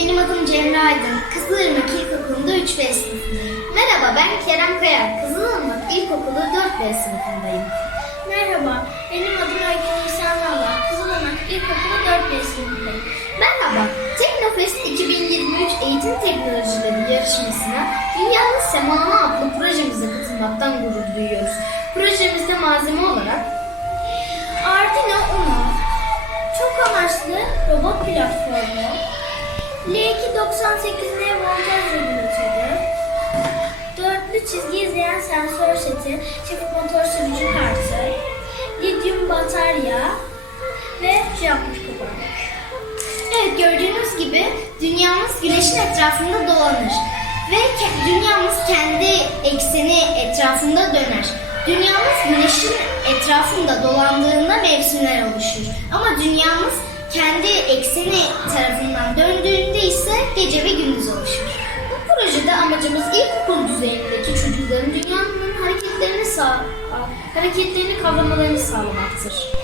benim adım Cemre Aydın. Kızılırmak İlkokulu'nda 3B sınıfındayım. Merhaba, ben Kerem Kayar. Kızılırmak İlkokulu 4B sınıfındayım. Merhaba, benim adım Öykü Nisan Valla. Kızılırmak İlkokulu 4 sınıfındayım. Merhaba, Teknofest 2023 Eğitim Teknolojileri yarışmasına Dünyanın Semalı adlı projemize katılmaktan gurur duyuyoruz. Projemizde malzeme olarak Arduino Uno, çok amaçlı robot platformu, L298N voltaj regülatörü, dörtlü çizgi izleyen sensör seti, çift motor sürücü kartı, lityum batarya ve jantmış kapanmış. Evet gördüğünüz gibi dünyamız güneşin etrafında dolanır ve ke- dünyamız kendi ekseni etrafında döner. Dünyamız güneşin etrafında dolandığında mevsimler oluşur. Ama dünyamız kendi ekseni tarafından döndüğünde ise gece ve gündüz oluşur. Bu projede amacımız ilkokul düzeyindeki çocukların dünyanın hareketlerini sağ hareketlerini kavramalarını sağlamaktır.